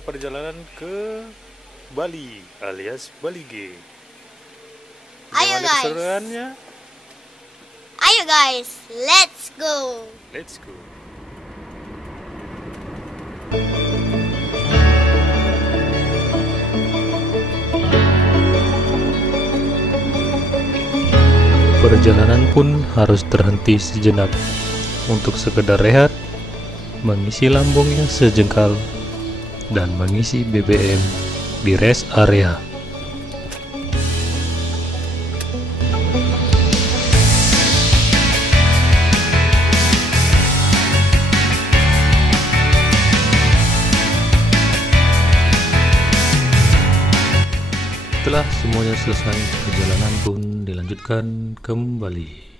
dalam perjalanan ke Bali alias Bali G. Ayo Gimana guys. keseruannya? Ayo guys, let's go. Let's go. Perjalanan pun harus terhenti sejenak untuk sekedar rehat, mengisi lambung yang sejengkal, dan mengisi BBM di rest area. Setelah semuanya selesai, perjalanan pun dilanjutkan kembali.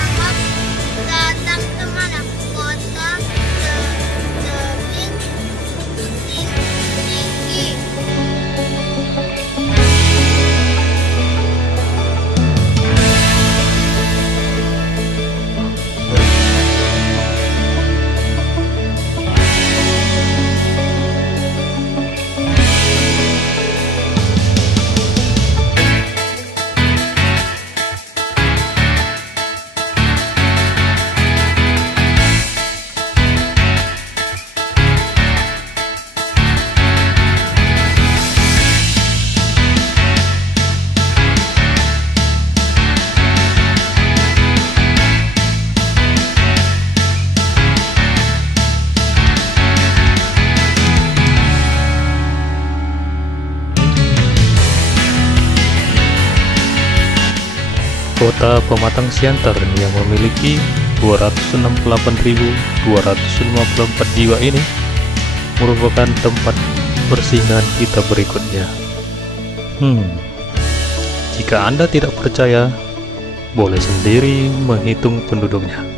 Selamat datang kemana? Kota tebing tinggi. Kota Pematang Siantar yang memiliki 268.254 jiwa ini merupakan tempat persinggahan kita berikutnya. Jika Anda tidak percaya, boleh sendiri menghitung penduduknya.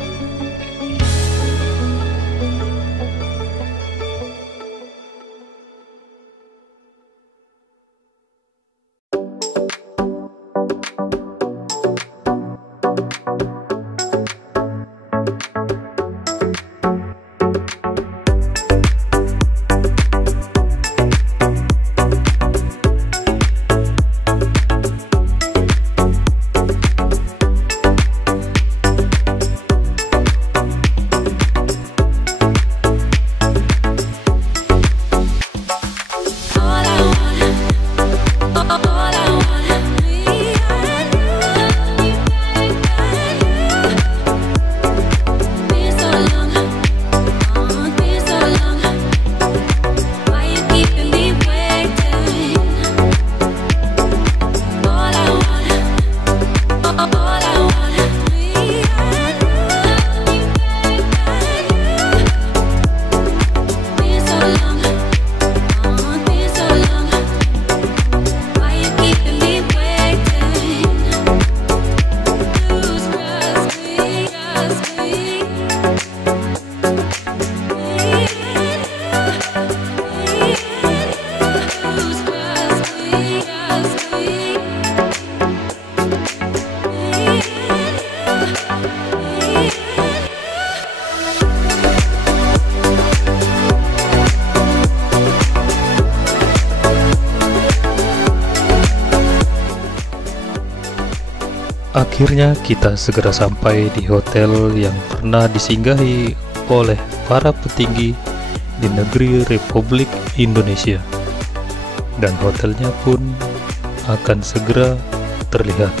Akhirnya kita segera sampai di hotel yang pernah disinggahi oleh para petinggi di negeri Republik Indonesia, dan hotelnya pun akan segera terlihat.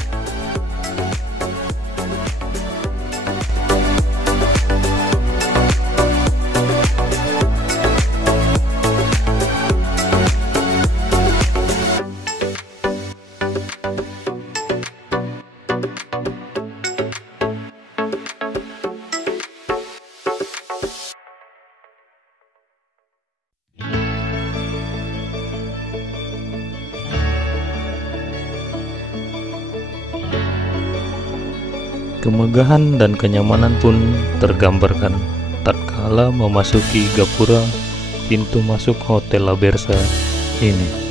Kemegahan dan kenyamanan pun tergambarkan tatkala memasuki gapura pintu masuk Hotel La Bersa ini.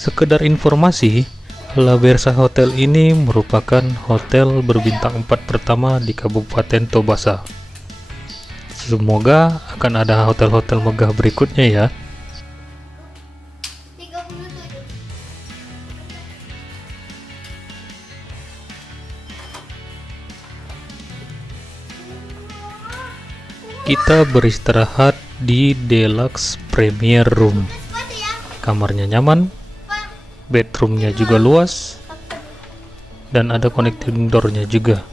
Sekedar informasi, La Bersa Hotel ini merupakan hotel berbintang 4 pertama di Kabupaten Tobasa. Semoga akan ada hotel-hotel megah berikutnya ya. 37. Kita beristirahat di Deluxe Premier Room. Sepatu ya. Kamarnya nyaman, bedroomnya juga luas, dan ada connecting door-nya juga.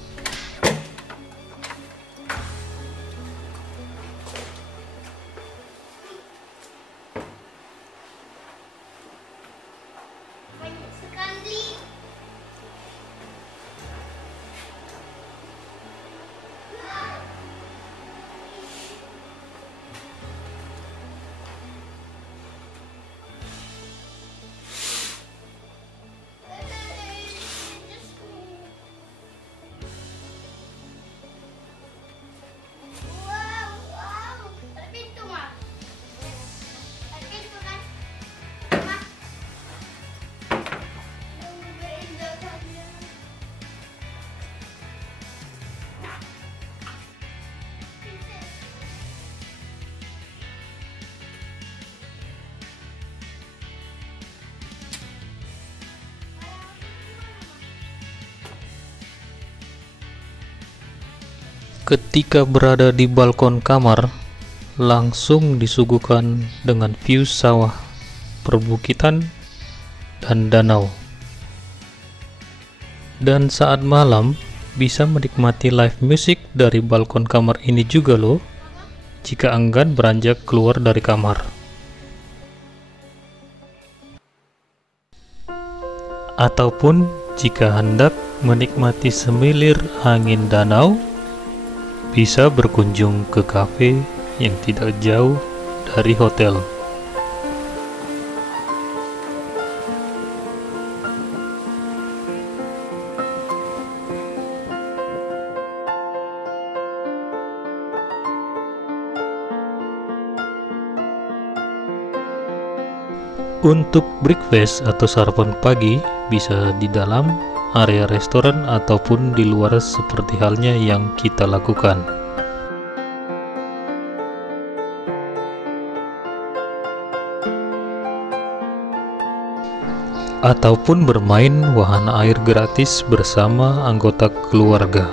Banyak sekali. Wow, wow. Ada pintu, Ma. Ada pintu kan? Ma. Tunggu berindakannya. Ketika berada di balkon kamar, langsung disuguhkan dengan view sawah, perbukitan, dan danau. Dan saat malam, bisa menikmati live music dari balkon kamar ini juga loh, jika enggan beranjak keluar dari kamar. Ataupun jika hendak menikmati semilir angin danau, bisa berkunjung ke kafe yang tidak jauh dari hotel. Untuk breakfast atau sarapan pagi bisa di dalam area restoran ataupun di luar seperti halnya yang kita lakukan. ataupun bermain wahana air gratis bersama anggota keluarga.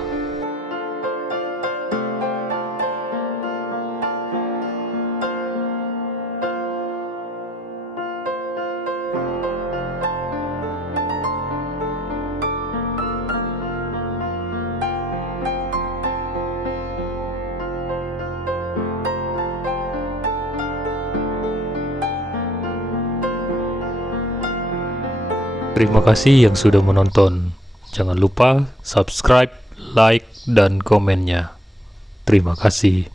Terima kasih yang sudah menonton. Jangan lupa subscribe, like, dan komennya. Terima kasih.